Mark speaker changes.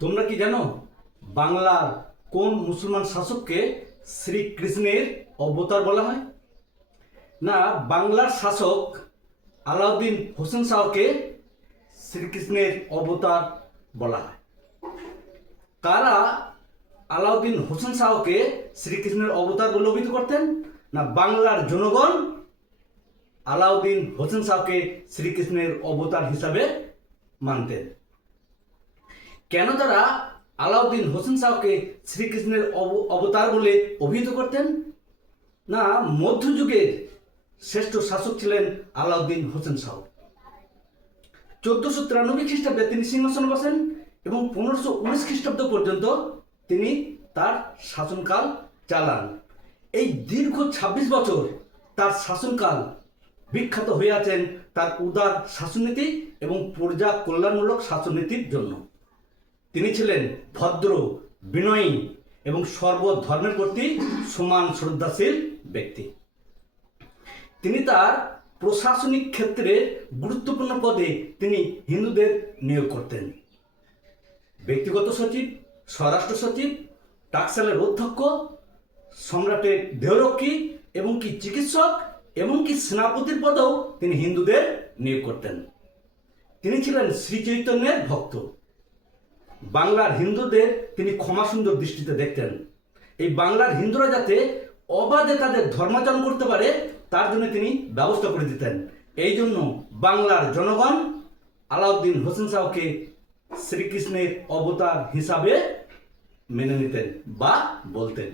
Speaker 1: তোমরা কি জানো বাংলার কোন মুসলমান শাসককে শ্রীকৃষ্ণের অবতার বলা হয়? না, বাংলার শাসক আলাউদ্দিন হোসেন শাহকে শ্রীকৃষ্ণের অবতার বলা হয়। কারা আলাউদ্দিন হোসেন শাহকে শ্রীকৃষ্ণের অবতার বলে অভিহিত করতেন? না, বাংলার জনগণ আলাউদ্দিন হোসেন শাহকে শ্রীকৃষ্ণের অবতার হিসাবে মানতেন। কেন তারা আলাউদ্দিন হোসেন শাহকে শ্রীকৃষ্ণের অব- অবতার বলে অভিহিত করতেন? না, মধ্যযুগের শ্রেষ্ঠ শাসক ছিলেন আলাউদ্দিন হোসেন শাহ। চোদ্দশো তিরানব্বই খ্রিস্টাব্দে তিনি সিংহাসনে বসেন এবং পনেরোশো উনিশ খ্রিস্টাব্দ পর্যন্ত তিনি তার শাসনকাল চালান। এই দীর্ঘ ছাব্বিশ বছর তার শাসনকাল বিখ্যাত হয়ে আছেন তার উদার শাসননীতি এবং প্রজা কল্যাণমূলক শাসননীতির জন্য। তিনি ছিলেন ভদ্র, বিনয়ী এবং সর্বধর্মের প্রতি সমান শ্রদ্ধাশীল ব্যক্তি। তিনি তার প্রশাসনিক ক্ষেত্রে গুরুত্বপূর্ণ পদে তিনি হিন্দুদের নিয়োগ করতেন। ব্যক্তিগত সচিব, স্বরাষ্ট্র সচিব, টাকসালের অধ্যক্ষ, সম্রাটের দেহরক্ষী এবং কি চিকিৎসক এবং কি সেনাপতির পদেও তিনি হিন্দুদের নিয়োগ করতেন। তিনি ছিলেন শ্রী চৈতন্যের ভক্ত। বাংলার হিন্দুদের তিনি ক্ষমাসুন্দর দৃষ্টিতে দেখতেন। এই বাংলার হিন্দুরা যাতে অবাধে তাদের ধর্মাচরণ করতে পারে, তার জন্য তিনি ব্যবস্থা করে দিতেন। এই জন্য বাংলার জনগণ আলাউদ্দিন হোসেন শাহকে শ্রীকৃষ্ণের অবতার হিসাবে মেনে নিতেন বা বলতেন।